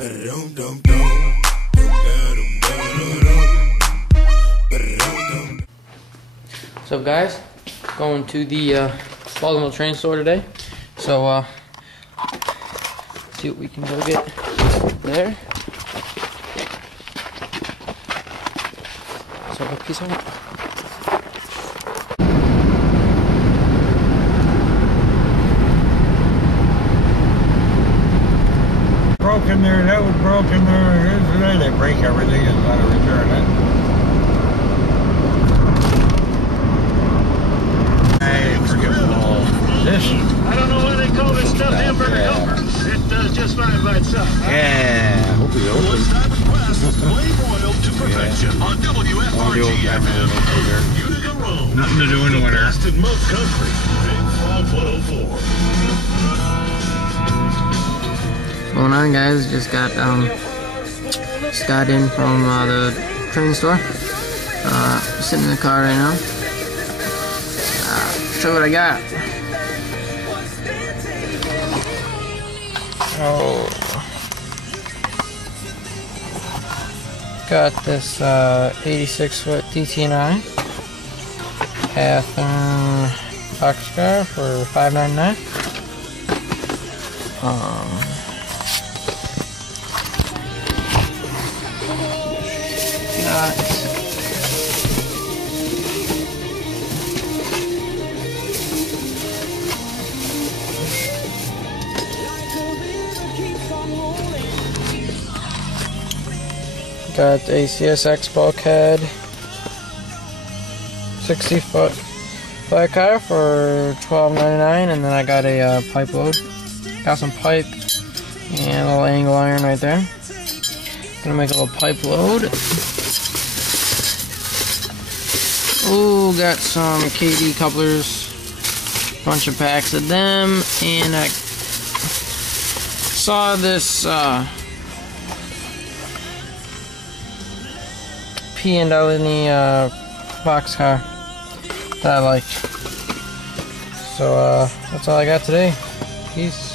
What's up, guys? Going to the Baldwinsville train store today. So see what we can go get there. So peace out. Broken there, that was broken there. They break everything and try to return it. I forget all this. I don't know why they call this stuff hamburger helper. It does just fine by itself. Yeah, hope we open. Flame oil to perfection on WFRG FM. Utica Road. Nothing to do in the winter. Best in most country. Big Frog 104. What's going on, guys? Just got in from the train store. Sitting in the car right now. Show what I got. Oh, got this 86-foot DT&I half-turn boxcar for $5.99. Got a CSX Bulkhead 60-foot flat car for $12.99, and then I got a pipe load. Got some pipe and a little angle iron right there. Gonna make a little pipe load. Ooh, got some KD couplers, bunch of packs of them, and I saw this P&LE boxcar that I liked. So that's all I got today. Peace.